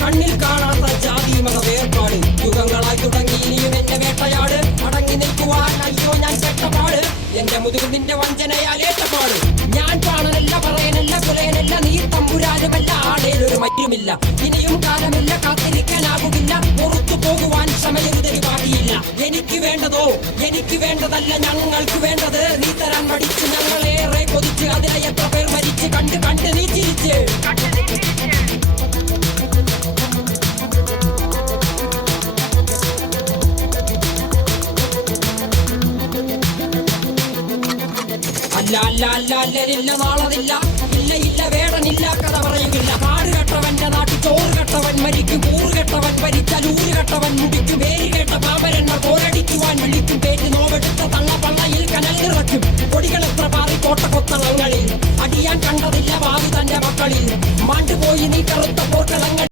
കണ്ണിൽ കാണാത്ത ജാതി മത വേർപാട് യുഗങ്ങളായി തുടങ്ങി ഇനിയും എന്റെ വേട്ടയാട് അടങ്ങി നിൽക്കുവാൻ അയ്യോ ഞാൻ ചെട്ടപ്പാട് എന്റെ മുതുകിൽ നിന്റെ വഞ്ചനയാൽ ഏറ്റപ്പാട് ഞാൻ പാണനല്ല പറയനല്ല കുലയനല്ല നീ തമ്പുരാനുമല്ല ആടേലൊരു മറ്റുമില്ല ഇനിയും കാലമില്ല കാത്തിരിക്കാനാകുകില്ല പുറത്തു പോകുവാൻ സമയരുതരി ബാക്കിയില്ല എനിക്ക് വേണ്ടതോ എനിക്ക് വേണ്ടതല്ല ഞങ്ങൾക്ക് വേണ്ടത് നീ തരാൻ മടിച്ച് ഞങ്ങളേറെ കൊതിച്ച് അതിലെ എത്ര പേർ മരിച്ച് കണ്ട് കണ്ട് നീ ചിരിച്ച് അല്ല നാളതില്ല ഇല്ല ഇല്ല വേടനില്ല കഥ പറയുകില്ല കാട് കെട്ടവന്റെ നാട്ടിൽ ചോറ് കെട്ടവൻ മരിക്കും കൂറ് കെട്ടവൻ ഭരിച്ചാൽ ഊര് കെട്ടവൻ മുടിക്കും പേര് കേട്ട പാമ്പരന്മാർ പോരടിക്കുവാൻ വിളിക്കും പേറ്റ് നോവെടുത്ത തള്ളപ്പള്ളയിൽ കനൽ നിറയ്ക്കും കൊടികൾ എത്ര പാറി കോട്ട കൊത്തളങ്ങളിൽ അടിയാൻ കണ്ടതില്ല ഭാവി തന്റെ മക്കളിൽ